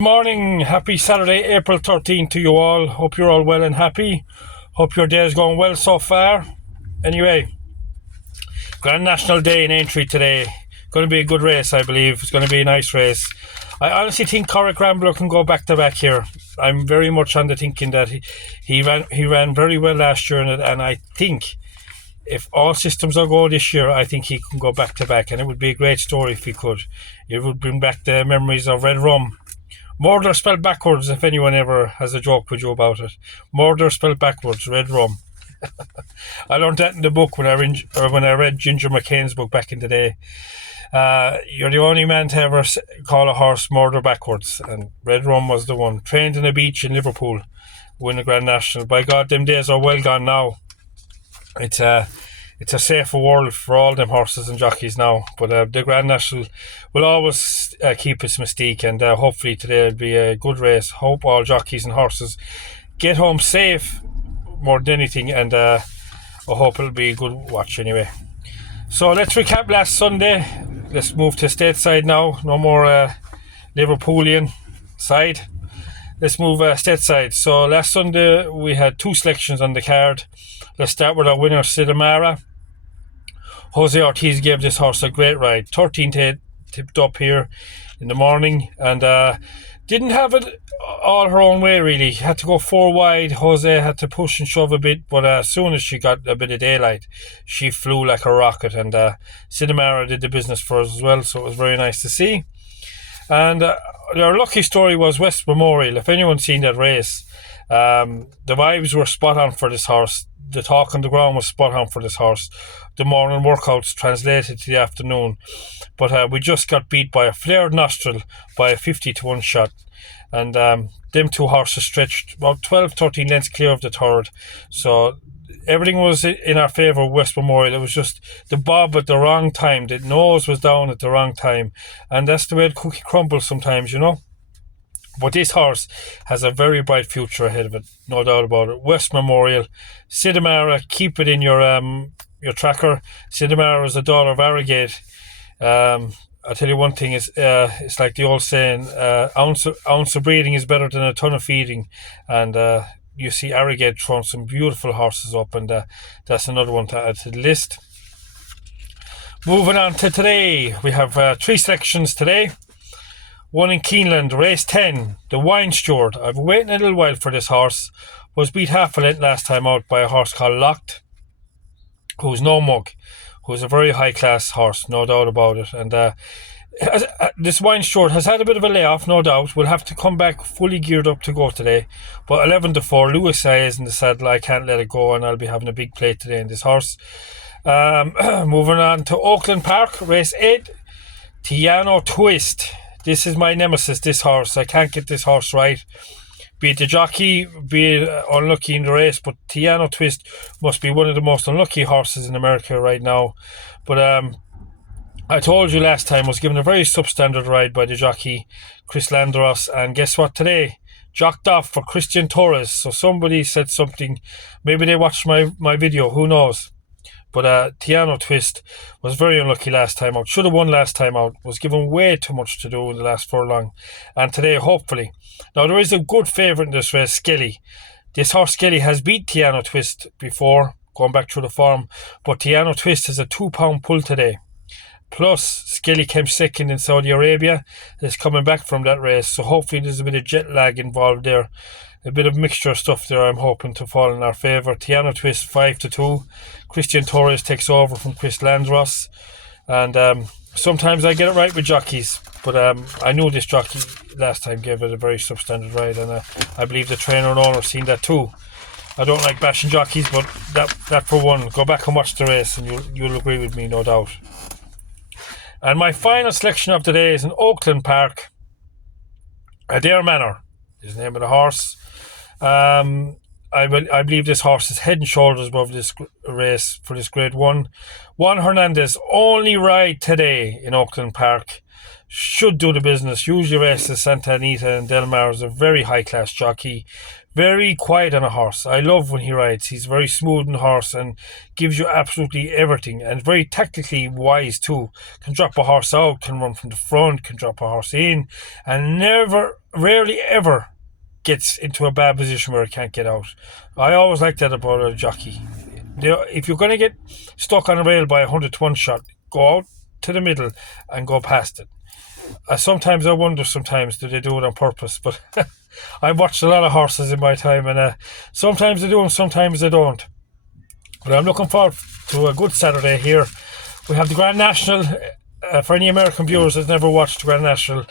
Morning, happy Saturday, April 13th to you all. Hope you're all well and happy. Hope your day is going well so far. Anyway, Grand National Day in Aintree today. Going to be a good race, I believe. It's going to be a nice race. I honestly think Corrick Rambler can go back to back here. I'm very much on the thinking that he ran very well last year, and I think if all systems are go this year, I think he can go back to back, and it would be a great story if he could. It would bring back the memories of Red Rum. Murder spelled backwards, if anyone ever has a joke with you about it. Murder spelled backwards, Red Rum. I learned that in the book when I read Ginger McCain's book back in the day. You're the only man to ever call a horse murder backwards, and Red Rum was the one. Trained in a beach in Liverpool, win the Grand National. By God, them days are well gone now. It's a safer world for all them horses and jockeys now. But the Grand National will always keep its mystique, and hopefully today will be a good race. Hope all jockeys and horses get home safe more than anything, and I hope it'll be a good watch anyway. So let's recap last Sunday. Let's move to stateside now. No more Liverpoolian side. Let's move stateside. So last Sunday we had two selections on the card. Let's start with our winner, Sidamara. Jose Ortiz gave this horse a great ride. 13th tipped up here in the morning, and didn't have it all her own way really. Had to go four wide. Jose had to push and shove a bit, but as soon as she got a bit of daylight, she flew like a rocket, and Sidamara did the business for us as well, so it was very nice to see. And our lucky story was West Memorial. If anyone's seen that race, the vibes were spot on for this horse. The talk on the ground was spot on for this horse. The morning workouts translated to the afternoon, but we just got beat by a flared nostril by a 50-1 shot, and them two horses stretched about 12-13 lengths clear of the third, so everything was in our favour. West Memorial, it was just the bob at the wrong time. The nose was down at the wrong time, and that's the way the cookie crumbles sometimes, you know. But this horse has a very bright future ahead of it, no doubt about it. West Memorial, Sidamara, keep it in your tracker. Sidamara is the daughter of Arrogate. I'll tell you one thing, it's like the old saying, ounce of breeding is better than a ton of feeding. And you see Arrogate throwing some beautiful horses up, and that's another one to add to the list. Moving on to today, we have three selections today. One in Keeneland, race 10, the Wine Steward. I've been waiting a little while for this horse. Was beat half a length last time out by a horse called Locked, who's no mug, who's a very high class horse, no doubt about it. And this Wine Steward has had a bit of a layoff, no doubt. Will have to come back fully geared up to go today. But 11-4, Lewis is in the saddle. I can't let it go, and I'll be having a big play today in this horse. Moving on to Oakland Park, race 8, Tiano Twist. This is my nemesis, this horse. I can't get this horse right. Be it the jockey, be it unlucky in the race, but Tiano Twist must be one of the most unlucky horses in America right now. But I told you last time I was given a very substandard ride by the jockey, Chris Landros, and guess what today? Jocked off for Christian Torres. So somebody said something. Maybe they watched my video, who knows? But Tiano Twist was very unlucky last time out. Should have won last time out. Was given way too much to do in the last furlong. And today, hopefully. Now, there is a good favourite in this race, Skelly. This horse, Skelly, has beat Tiano Twist before, going back through the form. But Tiano Twist has a 2-pound pull today. Plus, Skelly came second in Saudi Arabia. Is coming back from that race. So hopefully there's a bit of jet lag involved there. A bit of mixture of stuff there, I'm hoping to fall in our favour. Tiano Twist 5-2. Christian Torres takes over from Chris Landros. And sometimes I get it right with jockeys, but I knew this jockey last time gave it a very substandard ride, and I believe the trainer and owner seen that too. I don't like bashing jockeys, but that for one, go back and watch the race and you'll agree with me, no doubt. And my final selection of the day is in Oakland Park, Adair Manor is the name of the horse. I believe this horse is head and shoulders above this race for this grade 1. Juan Hernandez, only ride today in Oakland Park. Should do the business. Usually races Santa Anita and Del Mar is a very high class jockey. Very quiet on a horse. I love when he rides. He's very smooth on the horse and gives you absolutely everything, and very tactically wise too. Can drop a horse out, can run from the front, can drop a horse in, and never rarely ever gets into a bad position where it can't get out. I always like that about a jockey. If you're going to get stuck on a rail by a 100-to-1 shot, go out to the middle and go past it. Sometimes I wonder, do they do it on purpose? But I've watched a lot of horses in my time, and sometimes they do and sometimes they don't. But I'm looking forward to a good Saturday here. We have the Grand National. For any American viewers that's never watched the Grand National,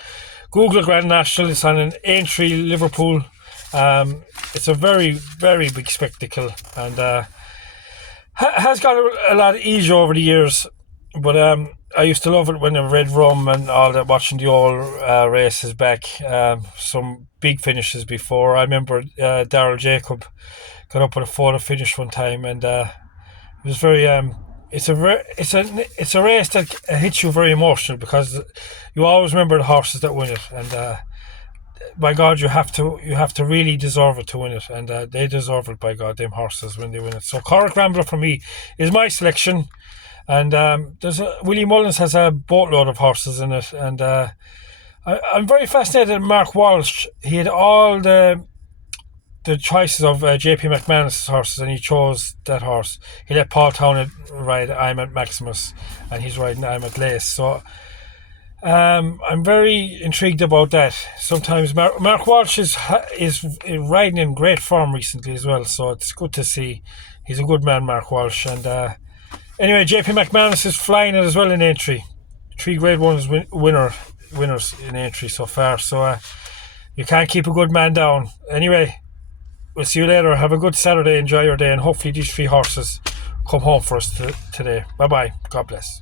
Google Grand National. It's on an Aintree, Liverpool. It's a very, very big spectacle, and has got a lot easier over the years. But I used to love it when I read Rum and all that, watching the old races back. Some big finishes before. I remember Daryl Jacob got up with a photo finish one time, and it was very. It's a race that hits you very emotional, because you always remember the horses that win it, and by God, you have to really deserve it to win it, and they deserve it, by God, them horses, when they win it. So Cork Rambler for me is my selection. And Willie Mullins has a boatload of horses in it, and I'm very fascinated with Mark Walsh. He had all the choices of JP McManus' horses, and he chose that horse. He let Paul Townend ride I'm at Maximus, and he's riding I'm at Lace. So I'm very intrigued about that. Sometimes Mark Walsh is riding in great form recently as well, so it's good to see. He's a good man, Mark Walsh, and anyway, JP McManus is flying it as well in Aintree. 3 Grade 1s winners in Aintree so far. So you can't keep a good man down. Anyway, we'll see you later. Have a good Saturday. Enjoy your day. And hopefully these 3 horses come home for us today. Bye-bye. God bless.